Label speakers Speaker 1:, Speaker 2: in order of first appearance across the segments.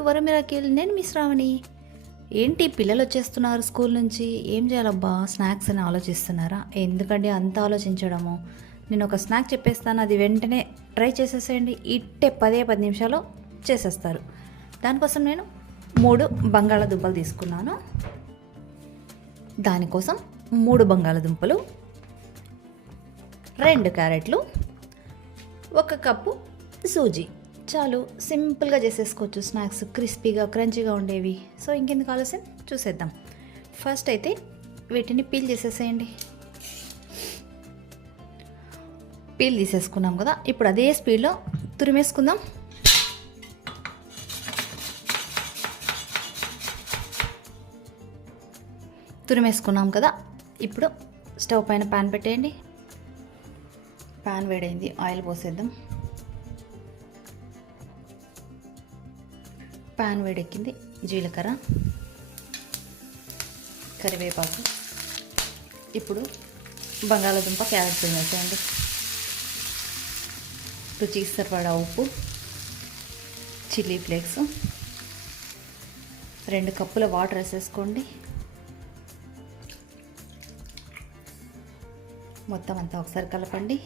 Speaker 1: వరమిరాకిల్ నేను మిస్ ఏంటి పిల్లలు వచ్చేస్తున్నారు స్కూల్ నుంచి? ఏం చేయాలబ్బా? స్నాక్స్ అని ఆలోచిస్తున్నారా? ఎందుకండి అంత ఆలోచించడము? నేను ఒక స్నాక్ చెప్పేస్తాను అది వెంటనే ట్రై చేసేసేయండి. ఇట్టే పదే పది నిమిషాలు చేసేస్తారు. దానికోసం నేను మూడు బంగాళాదుంపలు తీసుకున్నాను. దానికోసం మూడు బంగాళాదుంపలు రెండు క్యారెట్లు ఒక కప్పు సూజీ. చాలు సింపుల్గా చేసేసుకోవచ్చు స్నాక్స్ క్రిస్పీగా క్రంచీగా ఉండేవి. సో ఇంకెందుకు ఆలస్యం? చూసేద్దాం. ఫస్ట్ అయితే వీటిని పీల్ చేసేసేయండి. పీల్ తీసేసుకున్నాం కదా ఇప్పుడు అదే స్పీడ్లో తురిమేసుకుందాం. తురిమేసుకున్నాం కదా ఇప్పుడు స్టవ్ పైన పాన్ పెట్టేయండి. పాన్ వేడైంది ఆయిల్ పోసేద్దాం. పాన్ వేడెక్కింది జీలకర్ర కరివేపాకు. ఇప్పుడు బంగాళాదుంప క్యారెట్ వేసేయండి. రుచికి సరిపడా ఉప్పు చిల్లీ ఫ్లేక్స్ రెండు కప్పుల వాటర్ వేసేసుకోండి. మొత్తం అంతా ఒకసారి కలపండి.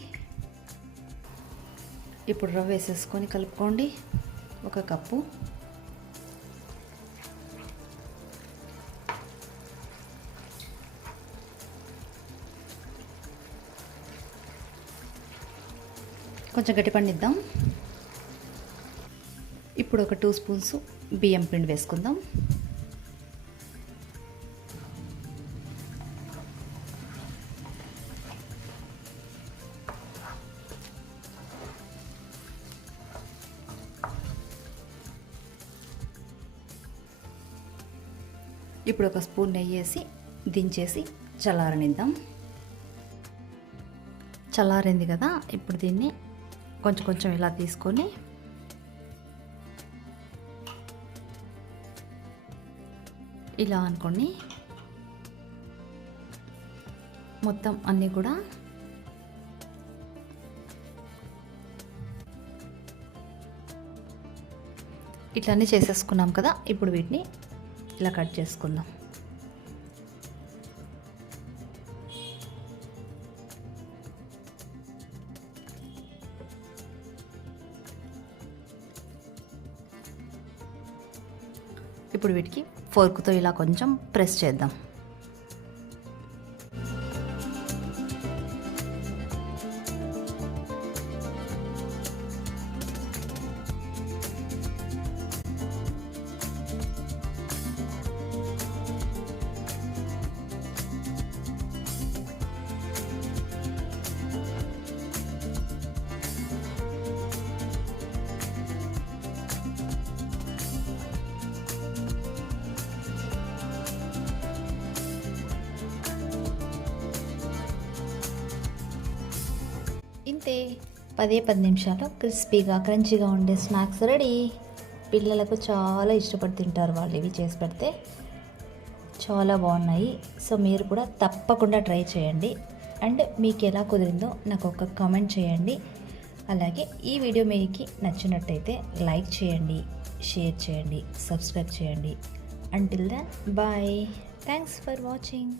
Speaker 1: ఇప్పుడు రవ్వ వేసేసుకొని కలుపుకోండి. ఒక కప్పు కొంచెం గట్టి పండిద్దాం. ఇప్పుడు ఒక టూ స్పూన్స్ బియ్యం పిండి వేసుకుందాం. ఇప్పుడు ఒక స్పూన్ నెయ్యి వేసి దించేసి చల్లారనిద్దాం. చల్లారింది కదా ఇప్పుడు దీన్ని కొంచెం కొంచెం ఇలా తీసుకొని ఇలా అనుకోండి. మొత్తం అన్నీ కూడా ఇట్లన్నీ చేసేసుకున్నాం కదా ఇప్పుడు వీటిని ఇలా కట్ చేసుకుందాం. ఇప్పుడు వీటికి ఫోర్క్తో ఇలా కొంచెం ప్రెస్ చేద్దాం. ఇంతే. పదే పది నిమిషాలు క్రిస్పీగా క్రంచీగా ఉండే స్నాక్స్ రెడీ. పిల్లలకు చాలా ఇష్టపడి తింటారు వాళ్ళు ఇవి చేసి పెడితే. చాలా బాగున్నాయి. సో మీరు కూడా తప్పకుండా ట్రై చేయండి. అండ్ మీకు ఎలా కుదిరిందో నాకు ఒక కామెంట్ చేయండి. అలాగే ఈ వీడియో మీకు నచ్చినట్టయితే లైక్ చేయండి షేర్ చేయండి సబ్స్క్రైబ్ చేయండి. Until then bye thanks for watching